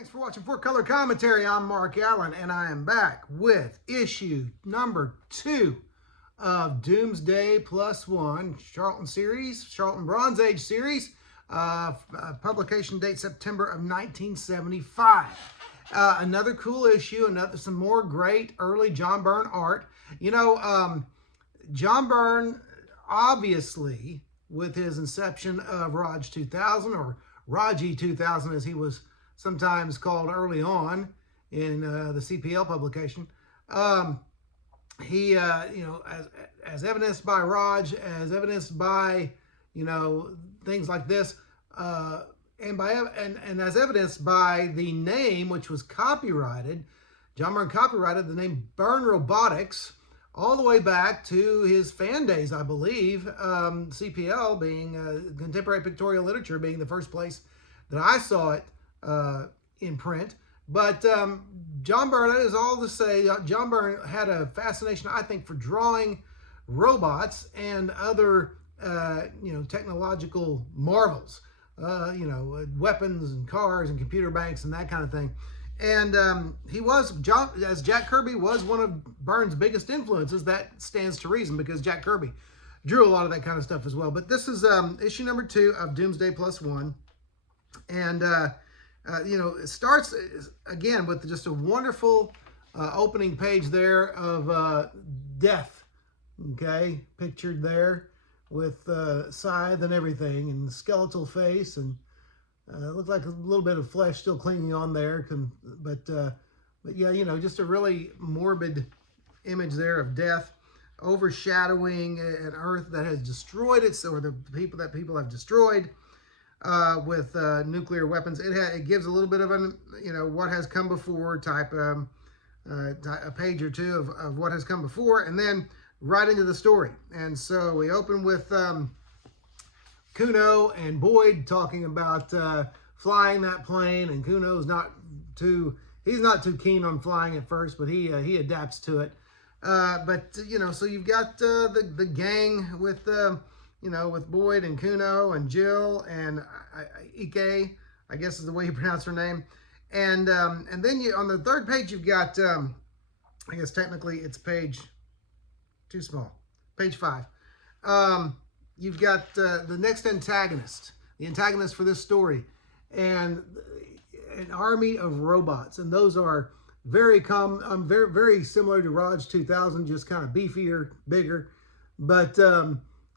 Thanks for watching For Color Commentary. I'm Mark Allen, and I am back with issue number 2 of Doomsday +1 Charlton series, Charlton Bronze Age series. Publication date September of 1975. Another cool issue, some more great early John Byrne art. You know, John Byrne, obviously, with his inception of Raj 2000, or Raji 2000 as he was sometimes called early on in the CPL publication. He, as evidenced by Raj, as evidenced by, things like this, and as evidenced by the name, which was copyrighted. John Byrne copyrighted the name Byrne Robotics all the way back to his fan days, I believe. CPL being Contemporary Pictorial Literature being the first place that I saw it in print. But John Byrne, that is all to say, John Byrne had a fascination, I think, for drawing robots and other, technological marvels, weapons and cars and computer banks and that kind of thing. And as Jack Kirby was one of Byrne's biggest influences. That stands to reason because Jack Kirby drew a lot of that kind of stuff as well. But this is issue number 2 of Doomsday +1. And, it starts, again, with just a wonderful opening page there of death, okay, pictured there with scythe and everything, and the skeletal face, and it looks like a little bit of flesh still clinging on there, but yeah, just a really morbid image there of death overshadowing an earth that has destroyed it, or the people have destroyed with nuclear weapons. It gives a little bit of an, what has come before type, a page or two of what has come before, and then right into the story. And so we open with Kuno and Boyd talking about flying that plane, and Kuno's not too keen on flying at first, but he adapts to it. So you've got the gang with with Boyd and Kuno and Jill and Ike, I guess is the way you pronounce her name. And then on the third page, you've got, I guess technically it's page too small, page 5. You've got the next antagonist, the antagonist for this story, and an army of robots. And those are very very similar to Raj 2000, just kind of beefier, bigger. But,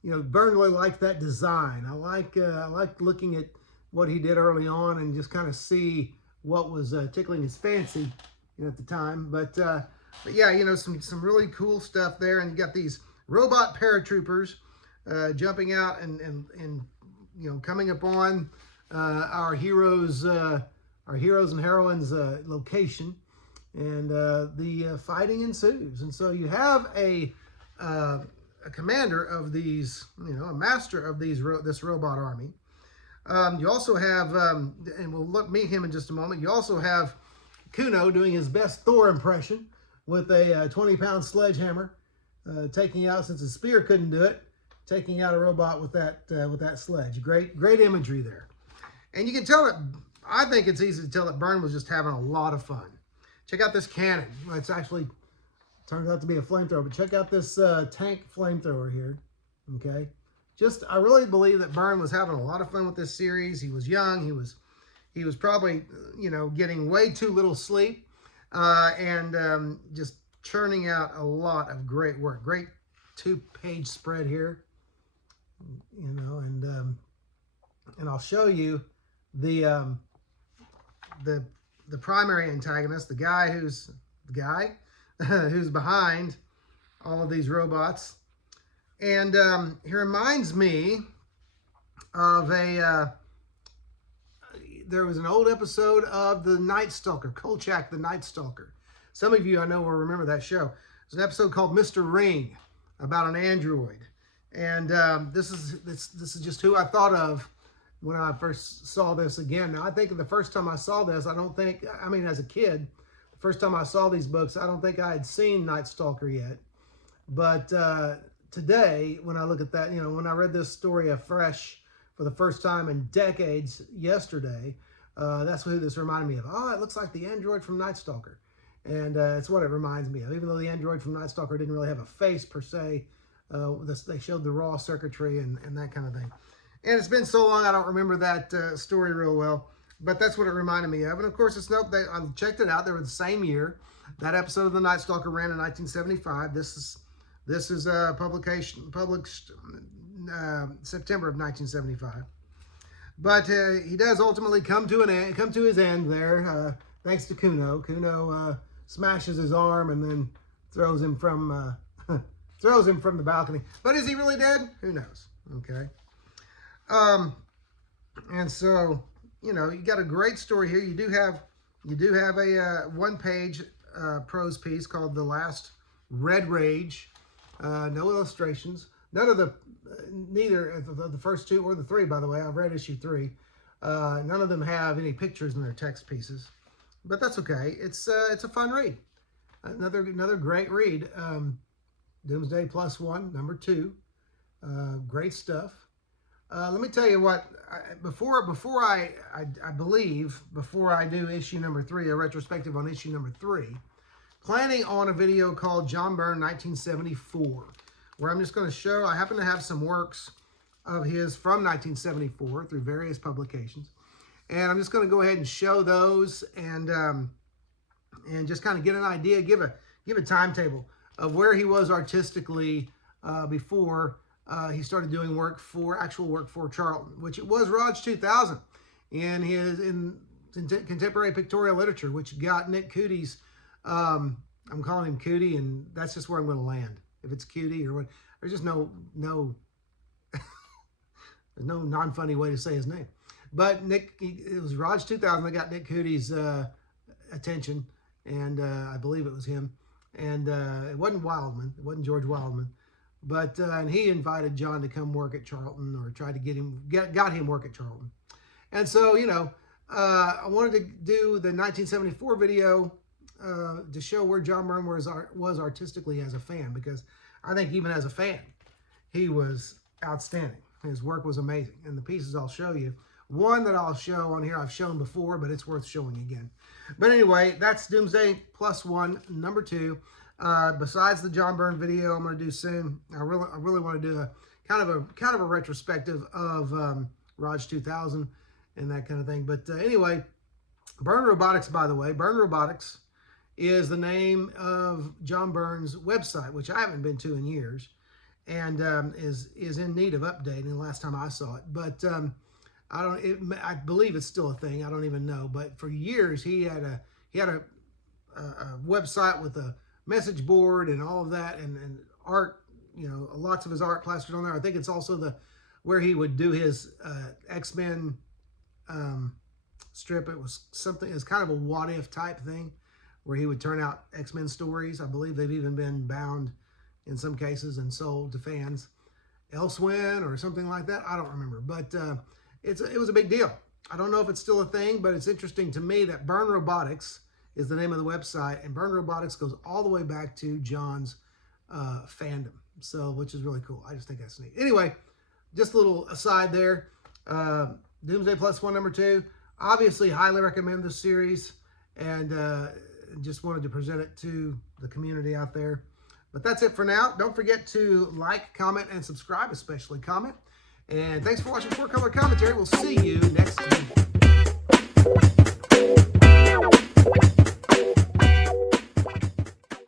Byrne really liked that design. I like looking at what he did early on and just kind of see what was tickling his fancy at the time. But yeah, some really cool stuff there. And you got these robot paratroopers jumping out and coming upon our heroes and heroines' location, and the fighting ensues. And so you have a commander of these, a master of this robot army. You also have, and we'll meet him in just a moment. You also have Kuno doing his best Thor impression with a 20-pound sledgehammer, taking out, since his spear couldn't do it, taking out a robot with that sledge. Great imagery there. And you can tell that, I think it's easy to tell that Byrne was just having a lot of fun. Check out this cannon. It's actually turns out to be a flamethrower, but check out this tank flamethrower here, okay? I really believe that Byrne was having a lot of fun with this series. He was young. He was probably, getting way too little sleep, and just churning out a lot of great work. Great 2-page spread here, and I'll show you the primary antagonist, the guy who's behind all of these robots. And he reminds me of there was an old episode of the Night Stalker, Kolchak the Night Stalker. Some of you I know will remember that show. It's an episode called Mr. Ring, about an android. And this is just who I thought of when I first saw this again. Now, I think the first time I saw this, as a kid, the first time I saw these books, I don't think I had seen Night Stalker yet. But today, when I look at that, when I read this story afresh for the first time in decades yesterday, That's who this reminded me of. Oh, it looks like the android from Night Stalker. And it's what it reminds me of. Even though the android from Night Stalker didn't really have a face per se, they showed the raw circuitry and that kind of thing. And it's been so long, I don't remember that story real well. But that's what it reminded me of. And of course, I checked it out. They were the same year. That episode of the Night Stalker ran in 1975. This is published September of 1975. But he does ultimately come to his end there, thanks to Kuno. Kuno smashes his arm and then throws him from the balcony. But is he really dead? Who knows? Okay. And so, you know, you got a great story here. You do have a one-page prose piece called "The Last Red Rage." No illustrations. None of neither of the first two or the three, by the way. I've read issue 3. None of them have any pictures in their text pieces, but that's okay. It's a fun read. Another great read. Doomsday +1, number 2. Great stuff. Let me tell you what. Before I do issue number 3, a retrospective on issue number 3, planning on a video called John Byrne 1974, where I'm just going to show. I happen to have some works of his from 1974 through various publications, and I'm just going to go ahead and show those and just kind of get an idea, give a timetable of where he was artistically before he started doing actual work for Charlton, which it was Raj 2000 in contemporary pictorial literature, which got Nick Cootie's, I'm calling him Cootie, and that's just where I'm going to land. If it's Cutie or what, there's just no there's no non-funny way to say his name. But it was Raj 2000 that got Nick Cootie's attention, and I believe it was him. And it wasn't Wildman, it wasn't George Wildman. But and he invited John to come work at Charlton, or tried to got him work at Charlton. And so, you know, I wanted to do the 1974 video to show where John Byrne was artistically as a fan, because I think even as a fan, he was outstanding. His work was amazing. And the pieces I'll show you, one that I'll show on here I've shown before, but it's worth showing again. But anyway, that's Doomsday +1, number 2. Besides the John Byrne video I'm going to do soon, I really want to do a kind of a retrospective of Raj 2000 and that kind of thing. But anyway, Byrne Robotics, by the way, Byrne Robotics is the name of John Byrne's website, which I haven't been to in years, and is in need of updating the last time I saw it. But I believe it's still a thing. I don't even know. But for years he had a website with a message board and all of that, and art, you know, lots of his art plastered on there. I think it's also where he would do his X-Men strip. It was kind of a what if type thing, where he would turn out X-Men stories. I believe they've even been bound in some cases and sold to fans elsewhere or something like that. I don't remember, but it was a big deal. I don't know if it's still a thing, but it's interesting to me that Byrne Robotics is the name of the website, and Byrne Robotics goes all the way back to John's fandom, so which is really cool. I just think that's neat. Anyway, just a little aside there. Doomsday +1, number 2. Obviously, highly recommend this series, and just wanted to present it to the community out there. But that's it for now. Don't forget to like, comment, and subscribe, especially comment. And thanks for watching 4 Color Commentary. We'll see you next week.